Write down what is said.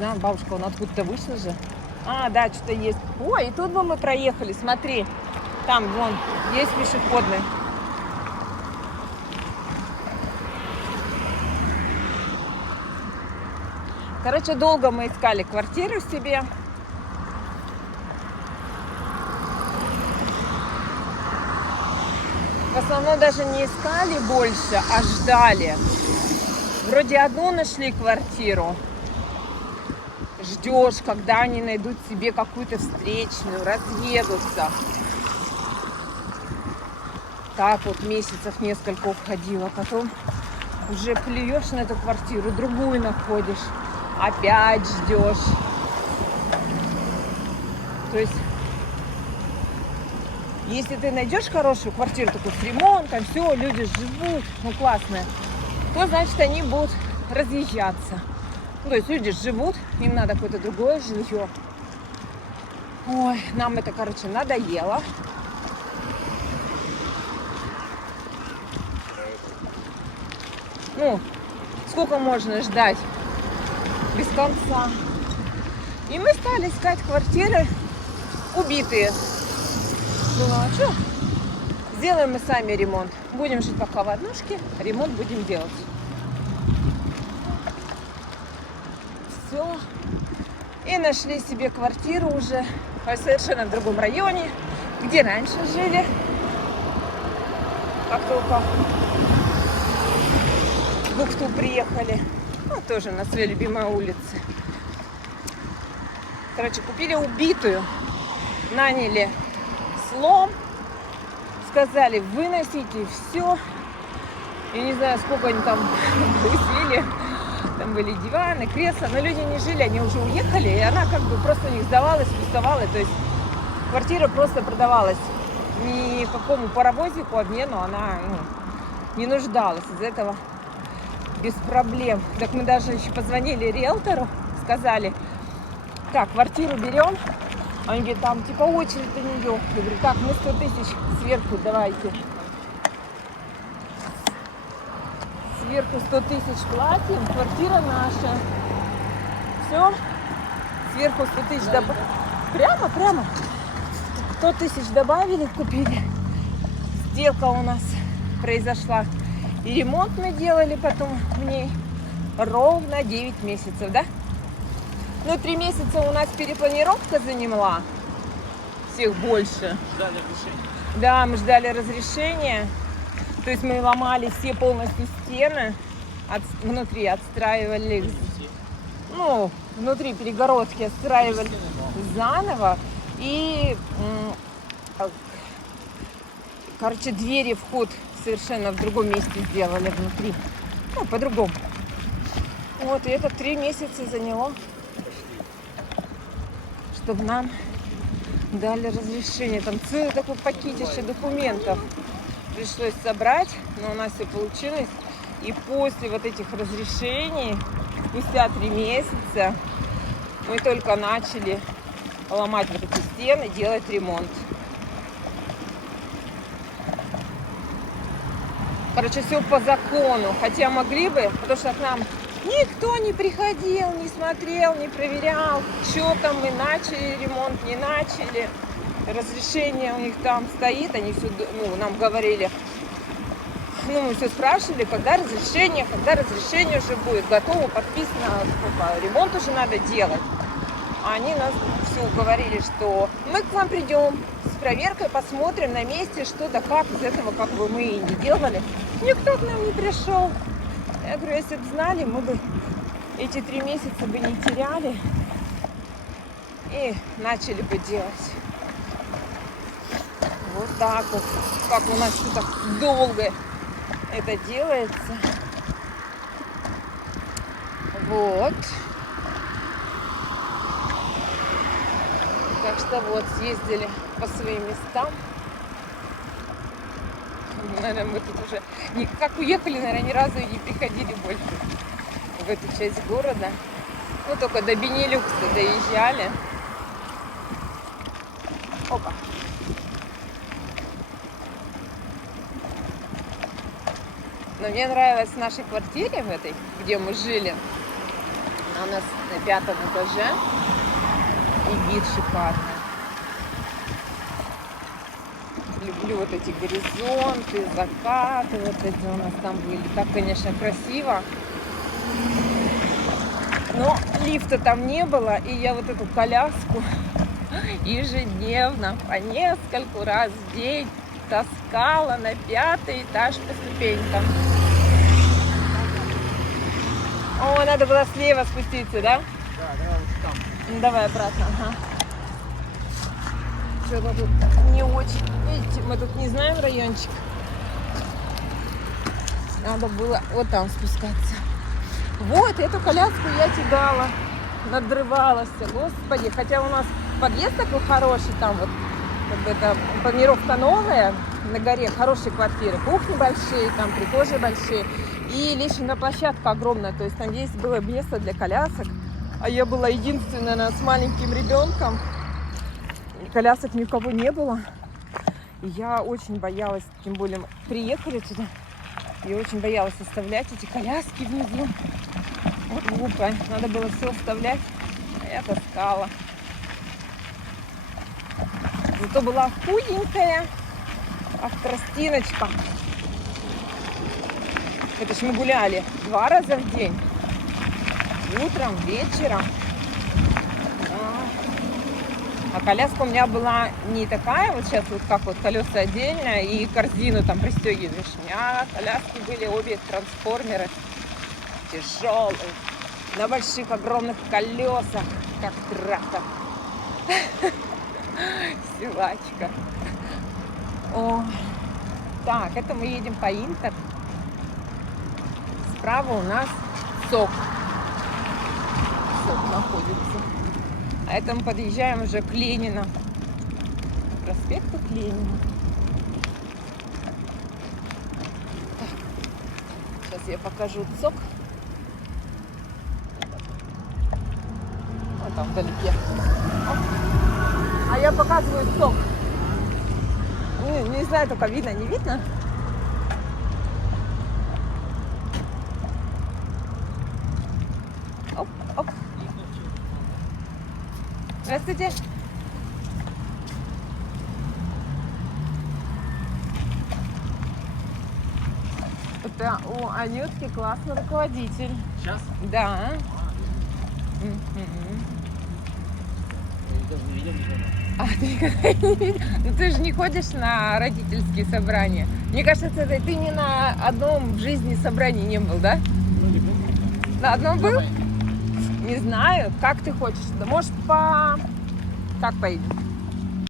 знаю, бабушка, он откуда-то вышла же. А, да, что-то есть. Ой, и тут бы мы проехали, смотри. Там, вон, есть пешеходный. Короче, долго мы искали квартиру себе. В основном даже не искали больше, а ждали. Вроде одну нашли квартиру. Ждешь, когда они найдут себе какую-то встречную, разъедутся. Так вот месяцев несколько уходило. Потом уже плюешь на эту квартиру, другую находишь. Опять ждешь. То есть, если ты найдешь хорошую квартиру, такой с ремонтом, все, люди живут, ну классная, то значит они будут разъезжаться. Ну, то есть люди живут, им надо какое-то другое жилье. Ой, нам это, короче, надоело. Ну, сколько можно ждать? Без конца. И мы стали искать квартиры убитые. Думала, а что? Сделаем мы сами ремонт. Будем жить пока в однушке, ремонт будем делать. Все. И нашли себе квартиру уже в совершенно другом районе, где раньше жили. Как только в Ухту приехали. Ну, тоже на своей любимой улице. Короче, купили убитую. Наняли слом. Сказали, выносите все. Я не знаю, сколько они там высели. Там были диваны, кресла. Но люди не жили, они уже уехали. И она как бы просто у них сдавалась, пустовала. То есть квартира просто продавалась. Никакому паровозику, обмену она не нуждалась. Из-за этого без проблем. Так мы даже еще позвонили риэлтору, сказали, так, квартиру берем. Они говорят, там типа очередь на нее. Я говорю, так, мы 100 тысяч сверху давайте. Сверху 100 тысяч платим, квартира наша. Все, сверху 100 тысяч добавили. Прямо. 100 тысяч добавили, купили. Сделка у нас произошла. И ремонт мы делали потом в ней ровно 9 месяцев, да? Ну, 3 месяца у нас перепланировка заняла. Всех больше. Ждали разрешения. Да, мы ждали разрешения. То есть мы ломали все полностью стены. Внутри отстраивали их. Ну, внутри перегородки отстраивали заново. И, короче, двери, вход совершенно в другом месте сделали внутри. Ну, по-другому. Вот, и это 3 месяца заняло, чтобы нам дали разрешение. Там целый такой пакетище документов пришлось собрать, но у нас все получилось. И после вот этих разрешений, спустя 3 месяца, мы только начали ломать вот эти стены, делать ремонт. Короче, все по закону. Хотя могли бы, потому что к нам никто не приходил, не смотрел, не проверял, что там мы начали ремонт, не начали. Разрешение у них там стоит, они все, нам говорили. Мы все спрашивали, когда разрешение уже будет готово, подписано, ремонт уже надо делать. А они нас все говорили, что мы к вам придем с проверкой, посмотрим на месте, что да как, из этого как бы мы и не делали. Никто к нам не пришел. Я говорю, если бы знали, мы бы эти 3 месяца бы не теряли и начали бы делать. Вот так вот, как у нас все так долго это делается. Вот. Так что вот, съездили по своим местам. Наверное, мы тут уже, как уехали, наверное, ни разу и не приходили больше в эту часть города. Ну, только до Бенилюкса доезжали. Опа. Но мне нравилось в нашей квартире в этой, где мы жили. А у нас на 5-м этаже. И вид шикарный. Люблю вот эти горизонты, закаты вот эти у нас там были. Так, конечно, красиво. Но лифта там не было, и я вот эту коляску ежедневно по нескольку раз в день таскала на 5-й этаж по ступенькам. О, надо было слева спуститься, да? Да, давай вот там. Ну, давай обратно, ага. Что-то тут не очень. Видите, мы тут не знаем райончик. Надо было вот там спускаться. Вот, эту коляску я тягала, надрывалась, господи. Хотя у нас подъезд такой хороший, там вот, как бы это планировка новая, на горе хорошие квартиры, кухни большие, там прихожие большие. И лестничная площадка огромная, то есть там есть было место для колясок. А я была единственная с маленьким ребенком. Колясок ни у кого не было. И я очень боялась, тем более мы приехали туда. Я очень боялась оставлять эти коляски внизу. Вот глупая. Надо было все оставлять. А я таскала. Зато была худенькая, ах, тростиночка. Это ж мы гуляли 2 раза в день. Утром, вечером. А коляска у меня была не такая, вот сейчас вот как вот колеса отдельно и корзину там пристегиваешь. У меня коляски были обе трансформеры. Тяжелые. На больших огромных колесах, как трактор. Силачка. О. Так, это мы едем по Интер. Справа у нас СОК. СОК находится. А это мы подъезжаем уже к Ленина. К проспекту к Ленину. Так. Сейчас я покажу СОК. Вот там вдалеке. Оп. А я показываю СОК. Не знаю, только видно, не видно. Оп, оп. Здравствуйте. Это у Анютки классный руководитель. Сейчас? Да. Я даже не видел никогда. А ты никогда не видел? Ну ты же не ходишь на родительские собрания. Мне кажется, ты ни на одном в жизни собрании не был, да? Ну, не был. На одном был? Давай. Не знаю. Как ты хочешь? Да, может, как поедем?